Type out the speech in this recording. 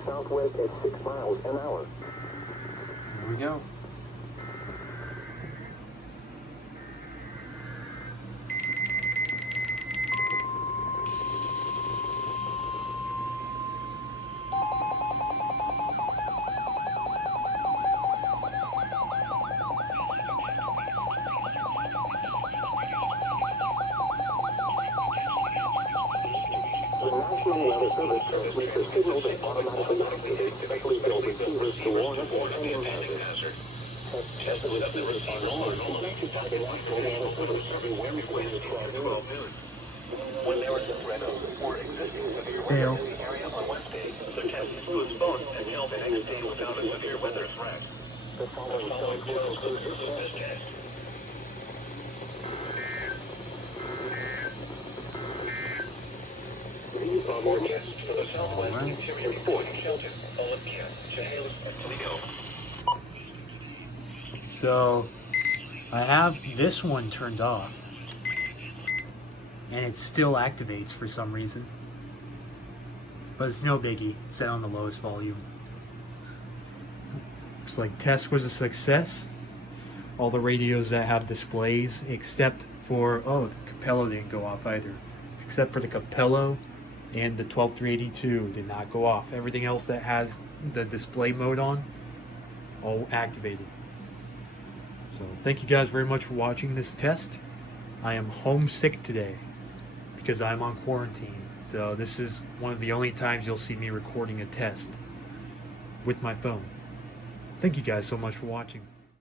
due southwest at 6 miles an hour. Here we go. The National Weather Service transmits a signal that automatically activates specially built receivers to warn of impending hazard. Tests the receivers are normally connected by the National Weather Service every Wednesday at 12 noon. When there is a threat of or existing severe weather in the area on Wednesday, the test is postponed until the next day without a severe weather threat. The following shows this test. These are forecasts for the southwest interior Fort Shelton, Olympia, Chehalis, and Toledo. So I have this one turned off and it still activates for some reason, but it's no biggie. It's set on the lowest volume. Looks like test was a success. All the radios that have displays except for, oh, the Capello didn't go off either, except for the Capello and the 12382 did not go off. Everything else that has the display mode on, all activated. So thank you guys very much for watching this test. I am homesick today because I'm on quarantine. So this is one of the only times you'll see me recording a test with my phone. Thank you guys so much for watching.